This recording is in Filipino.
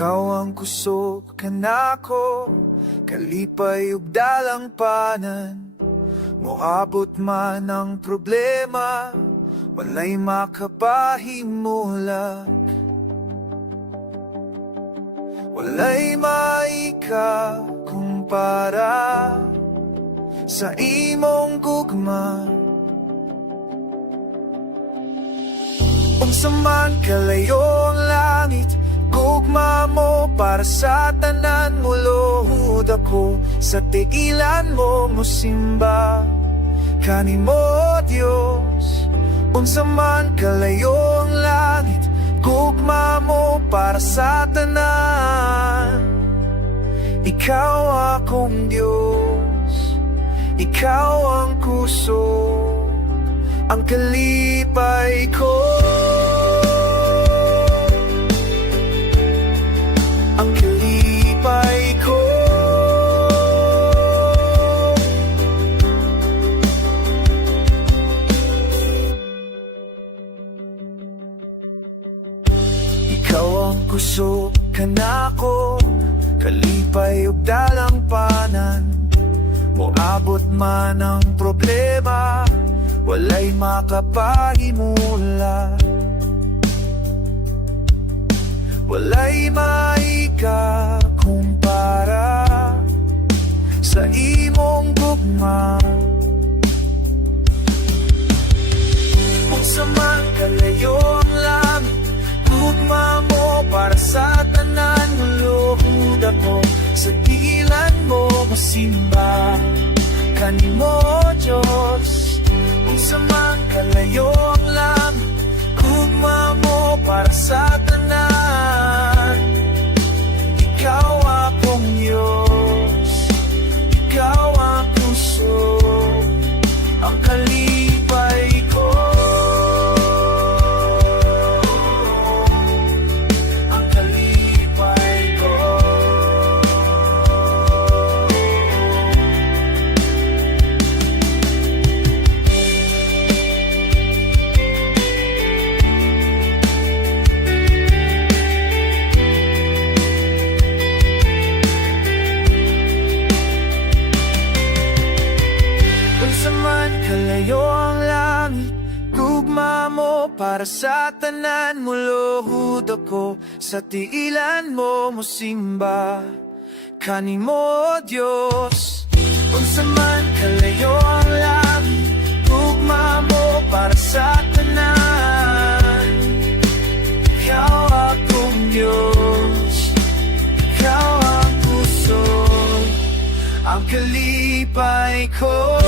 Ikaw ang kusog kanako, kalipay ug dalang panan. Moabot man ang problema, walay makapahimulat. Walay maikakumpara sa imong gugma. Unsa man kalayo ang langit, gugma mo para sa tanan mo. Luhod ako sa tiilan mo, musimba kanimo Dios. Unsa man kalayo ang langit, gugma mo para sa tanan. Ikaw akong Diyos, ikaw ang kusog, ang kalipay ko. Ang kalipay ko. Ikaw ang kusog kanako, kalipay ug dalang panan. Moabot man ang problema, walay makapahimulat. Walay maikakumpara sa imong gugma. Unsa man kalayo ang langit, gugma mo para sa tanan. Luhod ako sa tiilan mo, masimba kanimo Diyos. Unsa man kalayo ang langit, gugma mo para sa tanan. Ikaw akong Diyos, ikaw ang kusog, ang kalipay ko. Ang kalipay ko. Unsa man kalayo ang langit, gugma mo para sa tanan. Muluhod ako sa tiilan mo, musimba kanimo Dios. Unsa man kalayo ang langit, gugma mo para sa tanan. Ikaw akong Diyos, ikaw ang puso, ang kalipay ko.